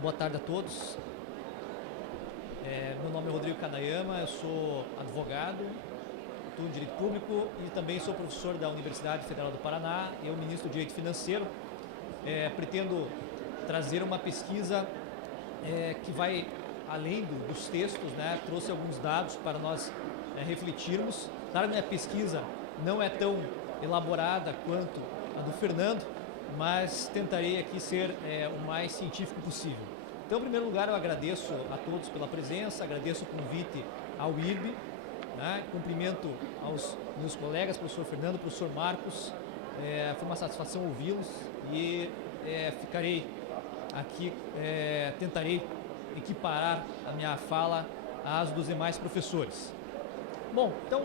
Boa tarde a todos. Meu nome é Rodrigo Kanayama, eu sou advogado, atuo em Direito Público e também sou professor da Universidade Federal do Paraná e eu ministro do Direito Financeiro. Pretendo trazer uma pesquisa que vai além dos textos, né? Trouxe alguns dados para nós refletirmos. Claro, minha pesquisa não é tão elaborada quanto a do Fernando, mas tentarei aqui ser o mais científico possível. Então, em primeiro lugar, eu agradeço a todos pela presença, agradeço o convite ao IRB, né? Cumprimento aos meus colegas, professor Fernando, professor Marcos, foi uma satisfação ouvi-los e ficarei aqui, tentarei equiparar a minha fala às dos demais professores. Bom, então,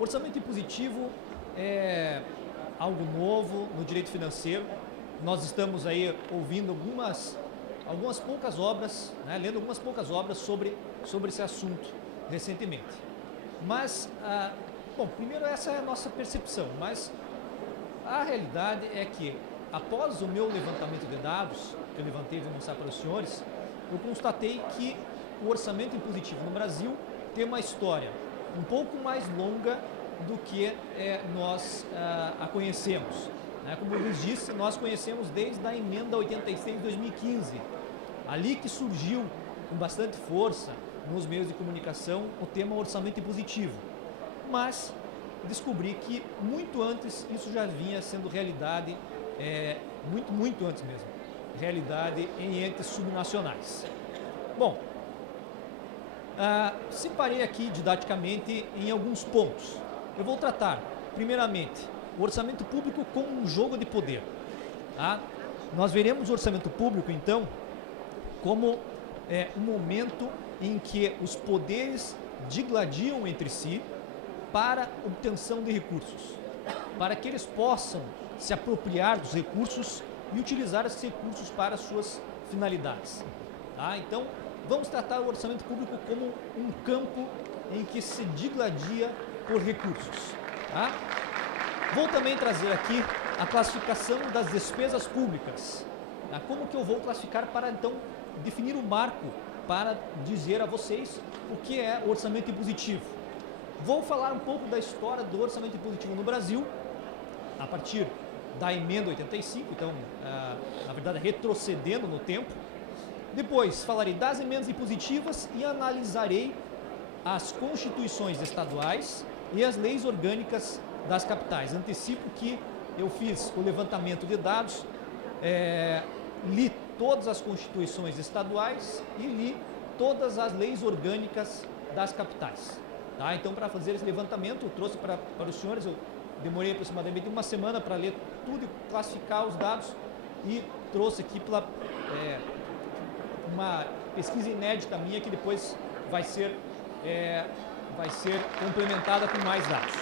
orçamento impositivo é algo novo no direito financeiro. Nós estamos aí ouvindo algumas poucas obras, né, lendo algumas poucas obras sobre esse assunto recentemente. Mas, bom, primeiro essa é a nossa percepção, mas a realidade é que após o meu levantamento de dados, que eu levantei e vou mostrar para os senhores, eu constatei que o orçamento impositivo no Brasil tem uma história um pouco mais longa do que nós a conhecemos. Como eu lhes disse, nós conhecemos desde a emenda 86 de 2015, ali que surgiu com bastante força nos meios de comunicação o tema orçamento impositivo. Mas descobri que muito antes isso já vinha sendo realidade, muito antes mesmo, realidade em entes subnacionais. Bom, separei aqui didaticamente em alguns pontos. Eu vou tratar, primeiramente, o orçamento público como um jogo de poder. Nós veremos o orçamento público, então, como um momento em que os poderes digladiam entre si para obtenção de recursos, para que eles possam se apropriar dos recursos e utilizar esses recursos para suas finalidades. Então, vamos tratar o orçamento público como um campo em que se digladia por recursos. Vou também trazer aqui a classificação das despesas públicas. Como que eu vou classificar para, então, definir o marco para dizer a vocês o que é o orçamento impositivo. Vou falar um pouco da história do orçamento impositivo no Brasil, a partir da emenda 85, então, na verdade, retrocedendo no tempo. Depois, falarei das emendas impositivas e analisarei as constituições estaduais e as leis orgânicas das capitais. Antecipo que eu fiz o levantamento de dados, li todas as constituições estaduais e li todas as leis orgânicas das capitais. Então, para fazer esse levantamento, eu trouxe para os senhores, eu demorei aproximadamente uma semana para ler tudo e classificar os dados e trouxe aqui uma pesquisa inédita minha que depois vai ser complementada com mais dados.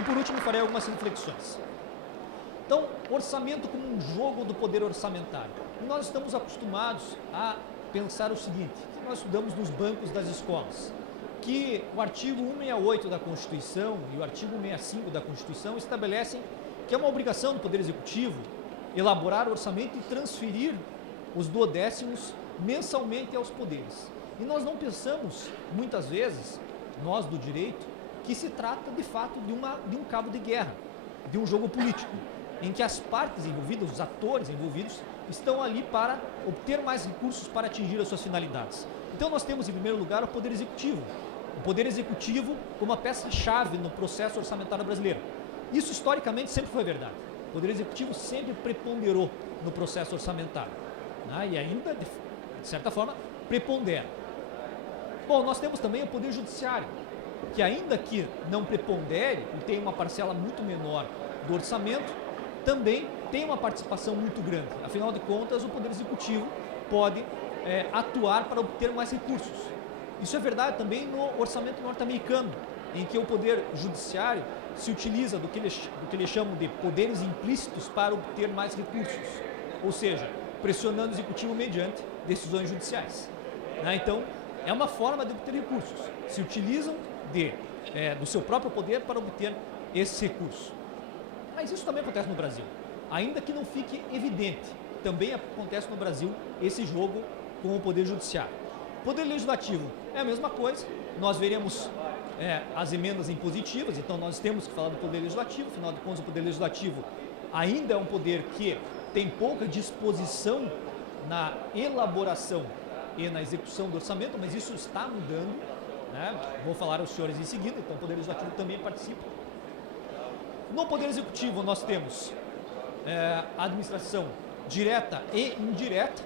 E por último, farei algumas reflexões. Então, orçamento como um jogo do poder orçamentário. E nós estamos acostumados a pensar o seguinte, que nós estudamos nos bancos das escolas, que o artigo 168 da Constituição e o artigo 165 da Constituição estabelecem que é uma obrigação do Poder Executivo elaborar o orçamento e transferir os duodécimos mensalmente aos poderes. E nós não pensamos, muitas vezes, nós do direito, que se trata de fato de um cabo de guerra, de um jogo político, em que as partes envolvidas, os atores envolvidos, estão ali para obter mais recursos para atingir as suas finalidades. Então nós temos, em primeiro lugar, o Poder Executivo. O Poder Executivo como uma peça-chave no processo orçamentário brasileiro. Isso, historicamente, sempre foi verdade. O Poder Executivo sempre preponderou no processo orçamentário. E ainda, de certa forma, prepondera. Bom, nós temos também o Poder Judiciário, que ainda que não prepondere e tenha uma parcela muito menor do orçamento, também tem uma participação muito grande. Afinal de contas, o Poder Executivo pode atuar para obter mais recursos. Isso é verdade também no orçamento norte-americano, em que o Poder Judiciário se utiliza do que eles chamam de poderes implícitos para obter mais recursos, ou seja, pressionando o Executivo mediante decisões judiciais. Então, é uma forma de obter recursos. Se utilizam do seu próprio poder para obter esses recursos. Mas isso também acontece no Brasil. Ainda que não fique evidente, também acontece no Brasil esse jogo com o Poder Judiciário. Poder Legislativo é a mesma coisa, nós veremos as emendas impositivas, então nós temos que falar do Poder Legislativo, afinal de contas o Poder Legislativo ainda é um poder que tem pouca disposição na elaboração e na execução do orçamento, mas isso está mudando, né? Vou falar aos senhores em seguida, então o Poder Legislativo também participa. No Poder Executivo nós temos a administração direta e indireta,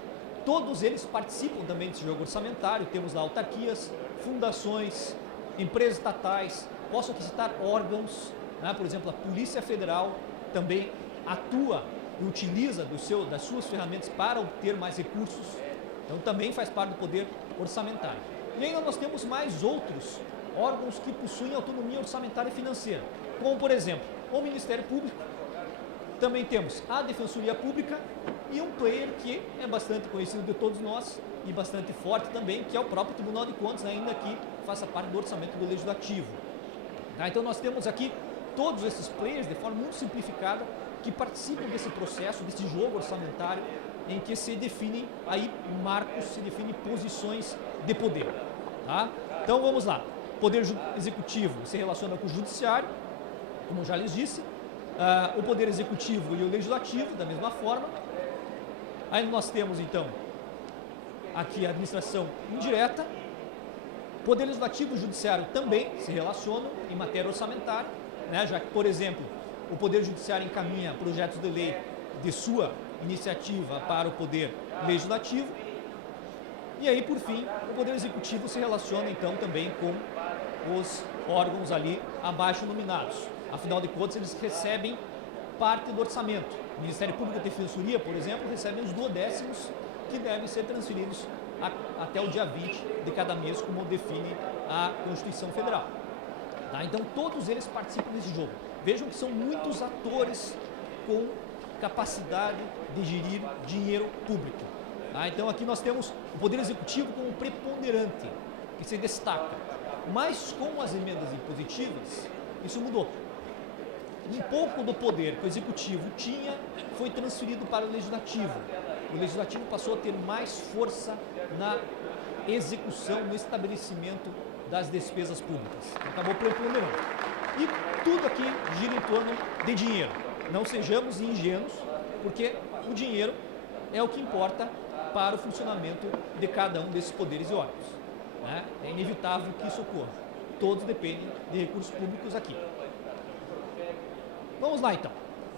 todos eles participam também desse jogo orçamentário, temos lá autarquias, fundações, empresas estatais, posso aqui citar órgãos, né? Por exemplo, a Polícia Federal também atua e utiliza das suas ferramentas para obter mais recursos, então também faz parte do poder orçamentário. E ainda nós temos mais outros órgãos que possuem autonomia orçamentária e financeira, como por exemplo, o Ministério Público, também temos a Defensoria Pública e um player que é bastante conhecido de todos nós e bastante forte também, que é o próprio Tribunal de Contas, ainda que faça parte do orçamento do Legislativo. Tá? Então nós temos aqui todos esses players de forma muito simplificada que participam desse processo, desse jogo orçamentário em que se definem aí marcos, se definem posições de poder. Tá? Então vamos lá, Poder Executivo se relaciona com o Judiciário, como eu já lhes disse, o Poder Executivo e o Legislativo da mesma forma. Aí nós temos então aqui a administração indireta, Poder Legislativo e Judiciário também se relacionam em matéria orçamentária, né? Já que, por exemplo, o Poder Judiciário encaminha projetos de lei de sua iniciativa para o Poder Legislativo. E aí, por fim, o Poder Executivo se relaciona então também com os órgãos ali abaixo nominados. Afinal de contas, eles recebem parte do orçamento. O Ministério Público e a Defensoria, por exemplo, recebem os duodécimos que devem ser transferidos até o dia 20 de cada mês, como define a Constituição Federal. Tá? Então, todos eles participam desse jogo. Vejam que são muitos atores com capacidade de gerir dinheiro público. Tá? Então, aqui nós temos o Poder Executivo como preponderante, que se destaca. Mas com as emendas impositivas, isso mudou. Um pouco do poder que o Executivo tinha foi transferido para o Legislativo. O Legislativo passou a ter mais força na execução, no estabelecimento das despesas públicas. Acabou preponderando. E tudo aqui gira em torno de dinheiro. Não sejamos ingênuos, porque o dinheiro é o que importa para o funcionamento de cada um desses poderes e órgãos. Né? É inevitável que isso ocorra. Todos dependem de recursos públicos aqui. Vamos lá então.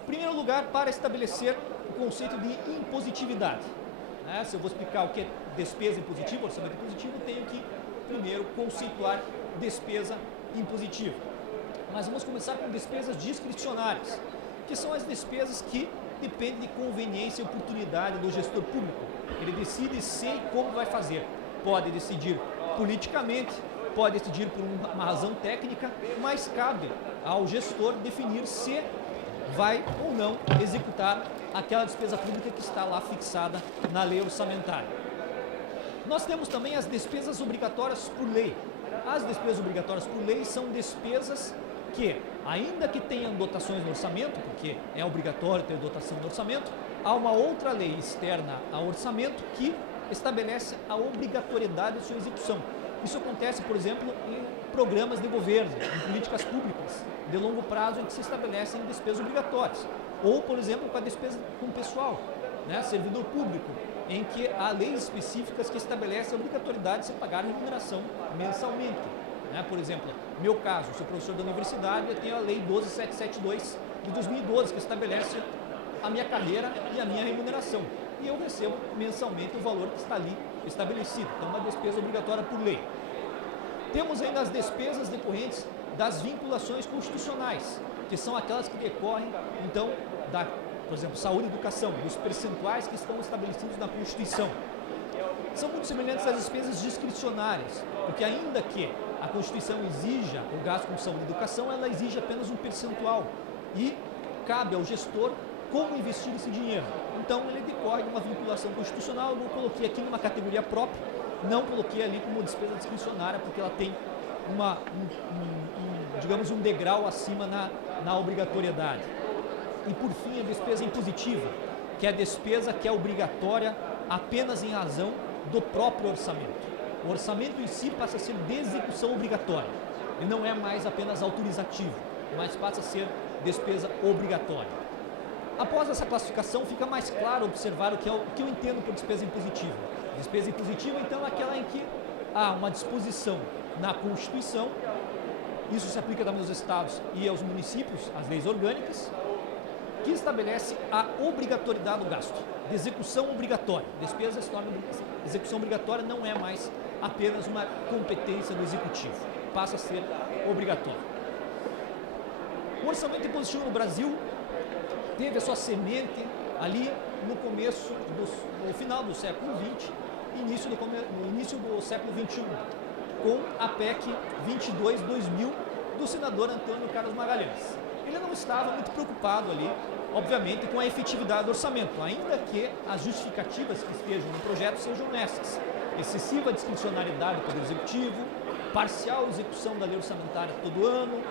Em primeiro lugar, para estabelecer o conceito de impositividade. Né? Se eu vou explicar o que é despesa impositiva, orçamento impositivo, tenho que primeiro conceituar despesa impositiva. Mas vamos começar com despesas discricionárias, que são as despesas que dependem de conveniência e oportunidade do gestor público. Ele decide se e como vai fazer. Pode decidir politicamente, pode decidir por uma razão técnica, mas cabe ao gestor definir se vai ou não executar aquela despesa pública que está lá fixada na lei orçamentária. Nós temos também as despesas obrigatórias por lei. As despesas obrigatórias por lei são despesas que, ainda que tenham dotações no orçamento, porque é obrigatório ter dotação no orçamento, há uma outra lei externa ao orçamento que estabelece a obrigatoriedade de sua execução. Isso acontece, por exemplo, em programas de governo, em políticas públicas de longo prazo em que se estabelecem despesas obrigatórias. Ou, por exemplo, com a despesa com o pessoal, né, servidor público, em que há leis específicas que estabelecem a obrigatoriedade de se pagar remuneração mensalmente. Né? Por exemplo, no meu caso, sou professor da universidade, eu tenho a Lei 12772 de 2012, que estabelece a minha carreira e a minha remuneração. E eu recebo mensalmente o valor que está ali estabelecido. Então, uma despesa obrigatória por lei. Temos ainda as despesas decorrentes das vinculações constitucionais, que são aquelas que decorrem, então, por exemplo, saúde e educação, dos percentuais que estão estabelecidos na Constituição. São muito semelhantes às despesas discricionárias, porque ainda que a Constituição exija o gasto com saúde e educação, ela exige apenas um percentual e cabe ao gestor como investir esse dinheiro. Então, ele decorre de uma vinculação constitucional. Eu coloquei aqui numa categoria própria, não coloquei ali como despesa discricionária, porque ela tem digamos, um degrau acima na obrigatoriedade. E, por fim, a despesa impositiva, que é a despesa que é obrigatória apenas em razão do próprio orçamento. O orçamento em si passa a ser de execução obrigatória. Ele não é mais apenas autorizativo, mas passa a ser despesa obrigatória. Após essa classificação, fica mais claro observar o que eu entendo por despesa impositiva. Despesa impositiva, então, é aquela em que há uma disposição na Constituição, isso se aplica também aos estados e aos municípios, às leis orgânicas, que estabelece a obrigatoriedade do gasto, de execução obrigatória. Despesa se torna execução obrigatória, não é mais apenas uma competência do executivo, passa a ser obrigatório. O orçamento impositivo no Brasil teve a sua semente ali no final do século XX, no início do século XXI, com a PEC 22/2000 do senador Antônio Carlos Magalhães. Ele não estava muito preocupado ali, obviamente, com a efetividade do orçamento, ainda que as justificativas que estejam no projeto sejam essas: excessiva discricionariedade do Poder Executivo, parcial execução da lei orçamentária todo ano,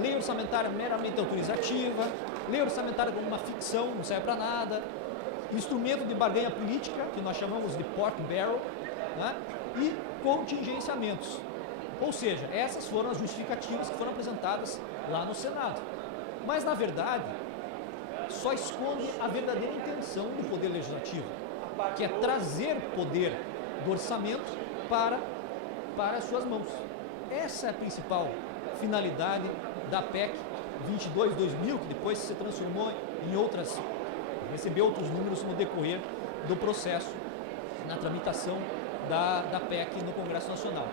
lei orçamentária meramente autorizativa, lei orçamentária como uma ficção, não serve para nada, instrumento de barganha política, que nós chamamos de pork barrel, né? E contingenciamentos. Ou seja, essas foram as justificativas que foram apresentadas lá no Senado. Mas, na verdade, só esconde a verdadeira intenção do Poder Legislativo, que é trazer poder do orçamento para as suas mãos. Essa é a principal finalidade da PEC 22/2000, que depois se transformou em outras, recebeu outros números no decorrer do processo, na tramitação da PEC no Congresso Nacional.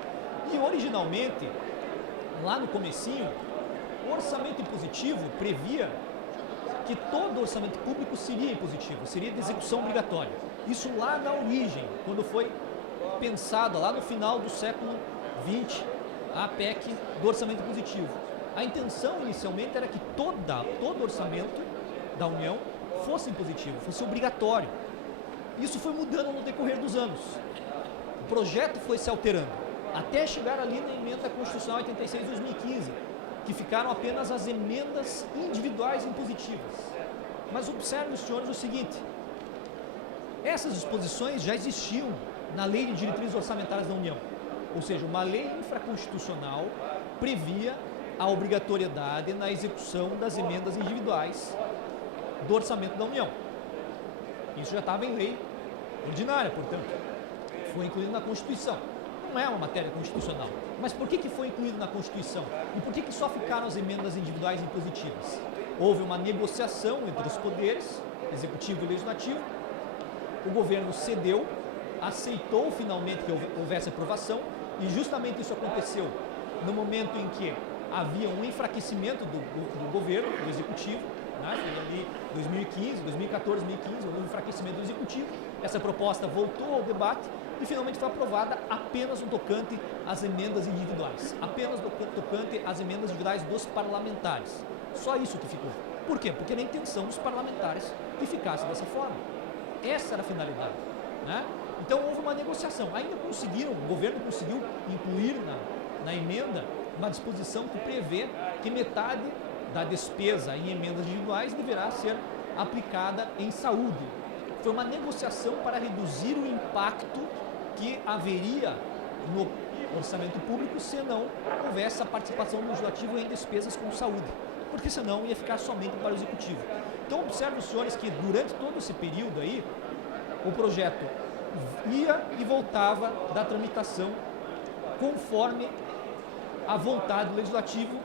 E originalmente, lá no comecinho, o orçamento impositivo previa que todo orçamento público seria impositivo, seria de execução obrigatória. Isso lá na origem, quando foi pensada lá no final do século XX, a PEC do orçamento impositivo. A intenção inicialmente era que todo orçamento da União fosse impositivo, fosse obrigatório. Isso foi mudando no decorrer dos anos. O projeto foi se alterando, até chegar ali na emenda constitucional 86/2015, que ficaram apenas as emendas individuais impositivas. Mas observem, senhores, o seguinte: essas disposições já existiam na Lei de Diretrizes Orçamentárias da União, ou seja, uma lei infraconstitucional previa a obrigatoriedade na execução das emendas individuais do orçamento da União. Isso já estava em lei ordinária, portanto, foi incluído na Constituição. Não é uma matéria constitucional. Mas por que foi incluído na Constituição? E por que só ficaram as emendas individuais impositivas? Houve uma negociação entre os poderes, executivo e legislativo, o governo cedeu, aceitou finalmente que houvesse aprovação, e justamente isso aconteceu no momento em que havia um enfraquecimento do governo, do executivo, né? Foi ali 2015, 2014, 2015, houve um enfraquecimento do executivo, essa proposta voltou ao debate e finalmente foi aprovada apenas no tocante às emendas individuais, apenas no tocante às emendas individuais dos parlamentares. Só isso que ficou. Por quê? Porque era a intenção dos parlamentares que ficasse dessa forma. Essa era a finalidade, né? Então houve uma negociação, ainda conseguiram, o governo conseguiu incluir na emenda uma disposição que prevê que metade da despesa em emendas individuais deverá ser aplicada em saúde. Foi uma negociação para reduzir o impacto que haveria no orçamento público se não houvesse a participação do legislativo em despesas com saúde, porque senão ia ficar somente para o executivo. Então observem, os senhores, que durante todo esse período aí, o projeto ia e voltava da tramitação conforme a vontade do legislativo,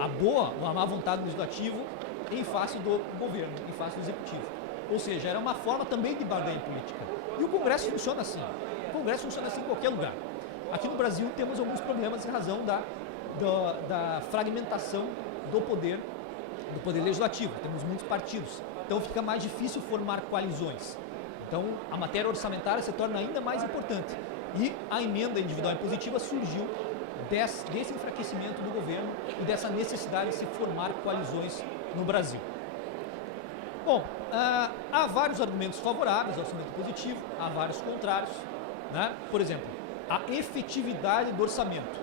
a boa ou a má vontade do legislativo em face do governo, em face do executivo. Ou seja, era uma forma também de barganha política. E o Congresso funciona assim. O Congresso funciona assim em qualquer lugar. Aqui no Brasil temos alguns problemas em razão da fragmentação do poder legislativo. Temos muitos partidos. Então fica mais difícil formar coalizões. Então a matéria orçamentária se torna ainda mais importante. E a emenda individual impositiva surgiu desse enfraquecimento do governo e dessa necessidade de se formar coalizões no Brasil. Bom, há vários argumentos favoráveis ao orçamento positivo, há vários contrários, né? Por exemplo, a efetividade do orçamento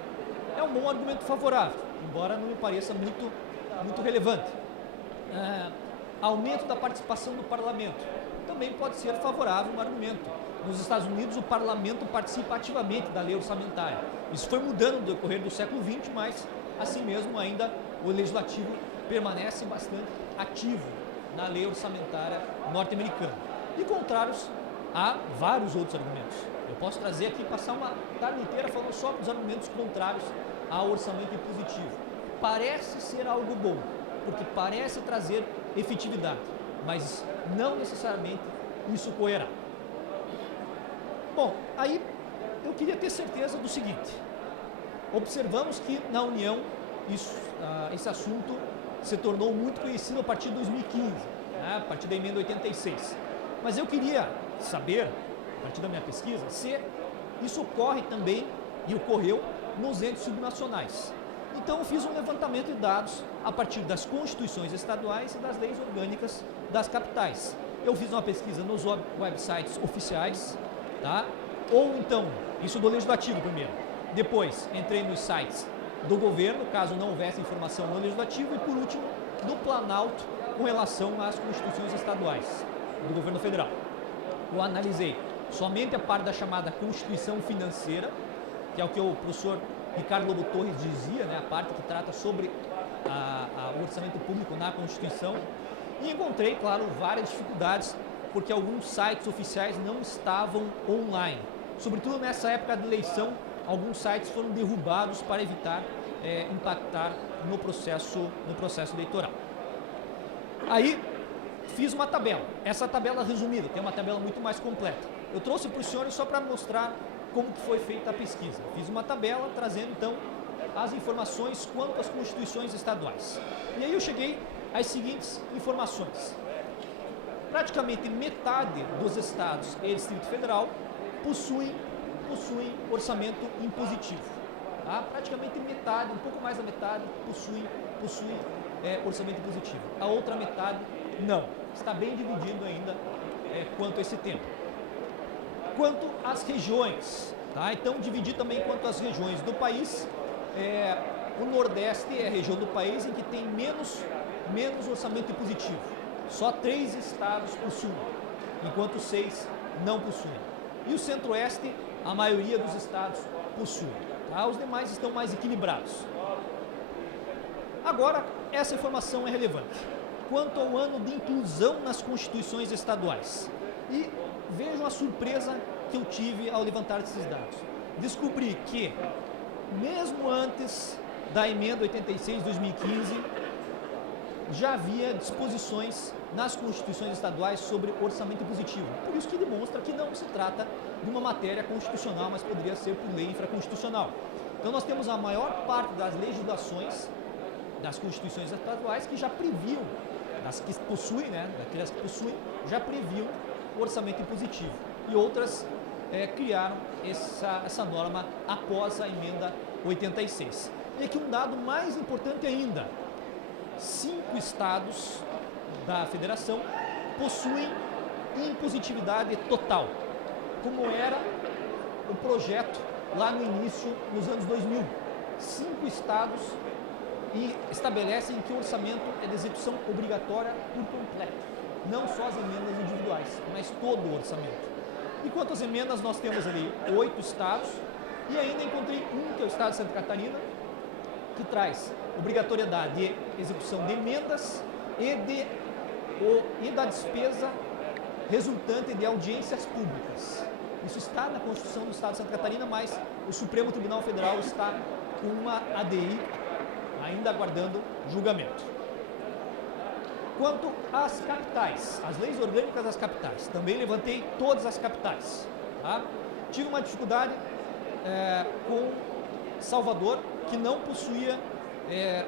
é um bom argumento favorável, embora não me pareça muito relevante. Aumento da participação do parlamento também pode ser favorável um argumento, nos Estados Unidos o parlamento participa ativamente da lei orçamentária. Isso foi mudando no decorrer do século XX, mas assim mesmo ainda o legislativo permanece bastante ativo na lei orçamentária norte-americana. E contrários a vários outros argumentos. Eu posso trazer aqui, passar uma tarde inteira falando só dos argumentos contrários ao orçamento impositivo. Parece ser algo bom, porque parece trazer efetividade, mas não necessariamente isso correrá. Bom, aí eu queria ter certeza do seguinte: observamos que na União esse assunto se tornou muito conhecido a partir de 2015, né, a partir da emenda 86. Mas eu queria saber, a partir da minha pesquisa, se isso ocorre também e ocorreu nos entes subnacionais. Então eu fiz um levantamento de dados a partir das constituições estaduais e das leis orgânicas das capitais. Eu fiz uma pesquisa nos websites oficiais, tá? Ou então, isso do legislativo primeiro. Depois, entrei nos sites do governo, caso não houvesse informação no legislativo, e por último, do Planalto, com relação às constituições estaduais do governo federal. Eu analisei somente a parte da chamada Constituição Financeira, que é o que o professor Ricardo Lobo Torres dizia, né, a parte que trata sobre o orçamento público na Constituição, e encontrei, claro, várias dificuldades, porque alguns sites oficiais não estavam online. Sobretudo nessa época de eleição, alguns sites foram derrubados para evitar impactar no processo eleitoral. Aí fiz uma tabela, essa tabela resumida, tem uma tabela muito mais completa. Eu trouxe para os senhores só para mostrar como que foi feita a pesquisa. Fiz uma tabela trazendo então as informações quanto às constituições estaduais. E aí eu cheguei às seguintes informações. Praticamente metade dos estados e Distrito Federal possuem orçamento impositivo. Tá? Praticamente metade, um pouco mais da metade, possui orçamento impositivo. A outra metade não. Está bem dividido ainda quanto a esse tempo. Quanto às regiões, tá? Então dividi também quanto às regiões do país. O Nordeste é a região do país em que tem menos orçamento impositivo. Só 3 estados possuem, enquanto 6 não possuem. E o Centro-Oeste, a maioria dos estados possui. Tá? Os demais estão mais equilibrados. Agora, essa informação é relevante. Quanto ao ano de inclusão nas constituições estaduais. E vejam a surpresa que eu tive ao levantar esses dados. Descobri que, mesmo antes da emenda 86 de 2015, já havia disposições nas constituições estaduais sobre orçamento impositivo. Por isso que demonstra que não se trata de uma matéria constitucional, mas poderia ser por lei infraconstitucional. Então nós temos a maior parte das legislações das constituições estaduais que já previam, das que possuem, né, daquelas que possuem, já previam o orçamento impositivo. E outras criaram essa norma após a emenda 86. E aqui um dado mais importante ainda: 5 estados da federação possuem impositividade total, como era o projeto lá no início, nos anos 2000. 5 estados e estabelecem que o orçamento é de execução obrigatória por completo, não só as emendas individuais, mas todo o orçamento. E quanto às emendas, nós temos ali 8 estados, e ainda encontrei um, que é o estado de Santa Catarina, que traz obrigatoriedade de execução de emendas e da despesa resultante de audiências públicas. Isso está na Constituição do Estado de Santa Catarina, mas o Supremo Tribunal Federal está com uma ADI ainda aguardando julgamento. Quanto às capitais, as leis orgânicas das capitais, também levantei todas as capitais. Tá? Tive uma dificuldade com Salvador, que não possuía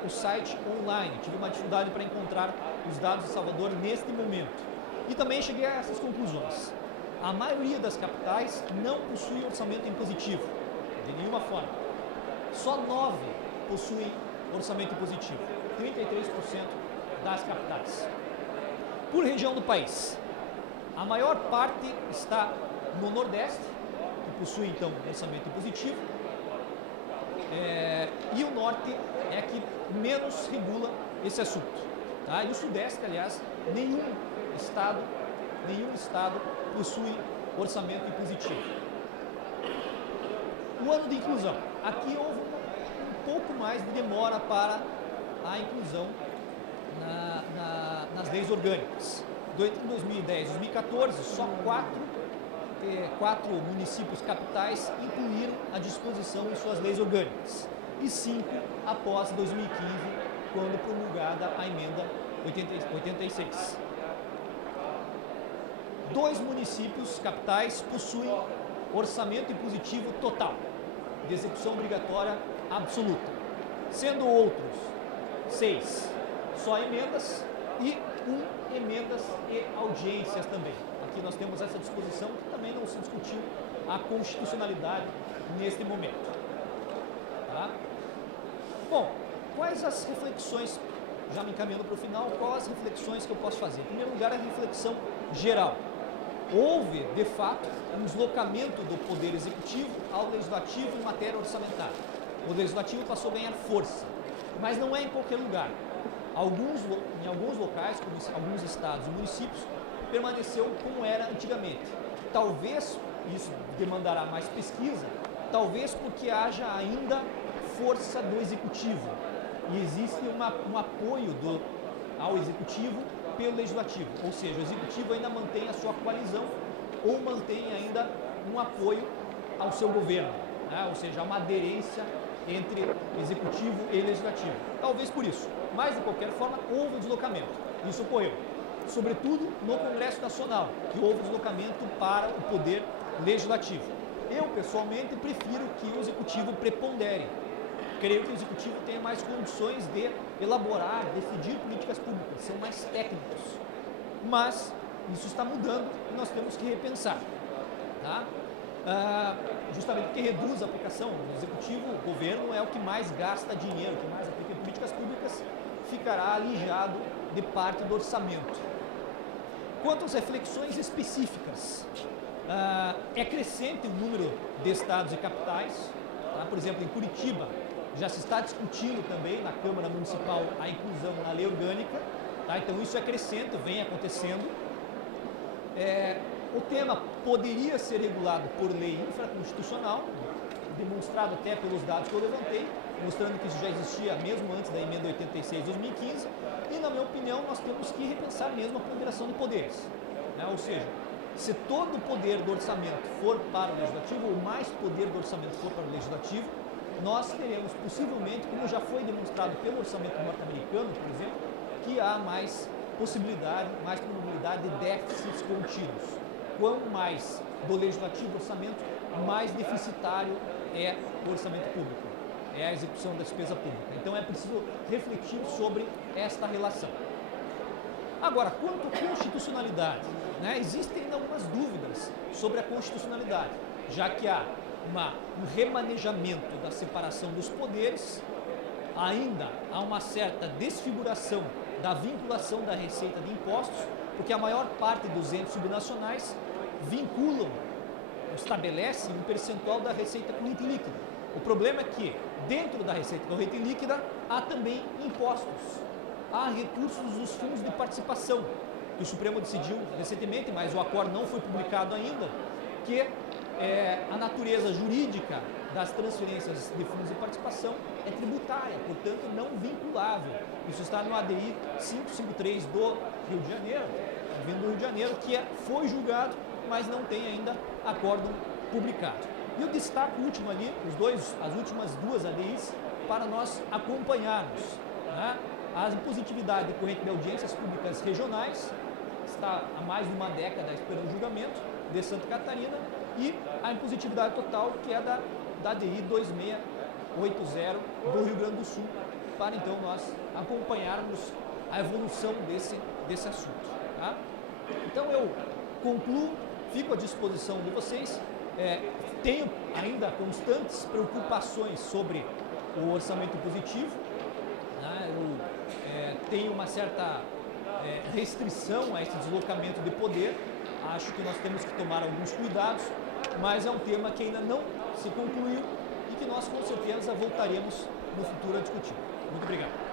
o site online. Tive uma dificuldade para encontrar os dados de Salvador neste momento. E também cheguei a essas conclusões. A maioria das capitais não possui orçamento impositivo, de nenhuma forma. Só 9 possuem orçamento impositivo, 33% das capitais. Por região do país, a maior parte está no Nordeste, que possui então orçamento impositivo, e o Norte é que menos regula esse assunto. Tá? E o Sudeste, aliás, nenhum estado possui orçamento impositivo. O ano de inclusão. Aqui houve um pouco mais de demora para a inclusão nas leis orgânicas. Entre 2010 e 2014, só quatro municípios capitais incluíram a disposição em suas leis orgânicas e 5 após 2015, quando promulgada a emenda 86. 2 municípios capitais possuem orçamento impositivo total, de execução obrigatória absoluta, sendo outros 6 só emendas e 1 emendas e audiências também. Aqui nós temos essa disposição que também não se discutiu a constitucionalidade neste momento. Tá? Bom, quais as reflexões, já me encaminhando para o final, quais as reflexões que eu posso fazer? Em primeiro lugar, a reflexão geral. Houve, de fato, um deslocamento do Poder Executivo ao Legislativo em matéria orçamentária. O Legislativo passou a ganhar força, mas não é em qualquer lugar. Em alguns locais, como alguns estados e municípios, permaneceu como era antigamente. Talvez, isso demandará mais pesquisa, talvez porque haja ainda força do Executivo e existe um apoio ao Executivo pelo Legislativo, ou seja, o Executivo ainda mantém a sua coalizão ou mantém ainda um apoio ao seu governo, né? Ou seja, uma aderência entre Executivo e Legislativo. Talvez por isso, mas de qualquer forma houve um deslocamento, isso ocorreu, sobretudo no Congresso Nacional, que houve deslocamento para o Poder Legislativo. Eu, pessoalmente, prefiro que o Executivo prepondere. Creio que o Executivo tenha mais condições de elaborar, decidir políticas públicas, são mais técnicos. Mas isso está mudando e nós temos que repensar. Tá? Justamente porque reduz a aplicação. O Executivo, o governo, é o que mais gasta dinheiro, que mais aplica em políticas públicas, ficará alijado de parte do orçamento. Quanto às reflexões específicas, é crescente o número de estados e capitais. Tá? Por exemplo, em Curitiba, já se está discutindo também na Câmara Municipal a inclusão na lei orgânica, tá? Então isso é crescente, vem acontecendo. O tema poderia ser regulado por lei infraconstitucional, demonstrado até pelos dados que eu levantei, mostrando que isso já existia mesmo antes da emenda 86 de 2015, e na minha opinião nós temos que repensar mesmo a ponderação de poderes, né? Ou seja, se todo o poder do orçamento for para o Legislativo, ou mais poder do orçamento for para o Legislativo, nós teremos possivelmente, como já foi demonstrado pelo orçamento norte-americano, por exemplo, que há mais possibilidade, mais probabilidade de déficits contidos. Quanto mais do Legislativo orçamento, mais deficitário é o orçamento público, é a execução da despesa pública. Então é preciso refletir sobre esta relação. Agora, quanto à constitucionalidade, né, existem ainda algumas dúvidas sobre a constitucionalidade, já que há um remanejamento da separação dos poderes, ainda há uma certa desfiguração da vinculação da receita de impostos, porque a maior parte dos entes subnacionais estabelecem um percentual da receita corrente líquida. O problema é que, dentro da receita corrente líquida, há também impostos, há recursos dos fundos de participação, que o Supremo decidiu recentemente, mas o acordo não foi publicado ainda, que a natureza jurídica das transferências de fundos de participação é tributária, portanto não vinculável. Isso está no ADI 553 do Rio de Janeiro, vindo do Rio de Janeiro, que foi julgado, mas não tem ainda acordo publicado. E eu destaco o último ali, as últimas 2 ADIs, para nós acompanharmos, né? A impositividade decorrente de audiências públicas regionais, está há mais de uma década esperando julgamento, de Santa Catarina, e a impositividade total, que é da ADI 2680 do Rio Grande do Sul, para então nós acompanharmos a evolução desse assunto. Tá? Então eu concluo, fico à disposição de vocês, tenho ainda constantes preocupações sobre o orçamento positivo, né? Eu tenho uma certa restrição a esse deslocamento de poder, acho que nós temos que tomar alguns cuidados, mas é um tema que ainda não se concluiu e que nós com certeza voltaremos no futuro a discutir. Muito obrigado.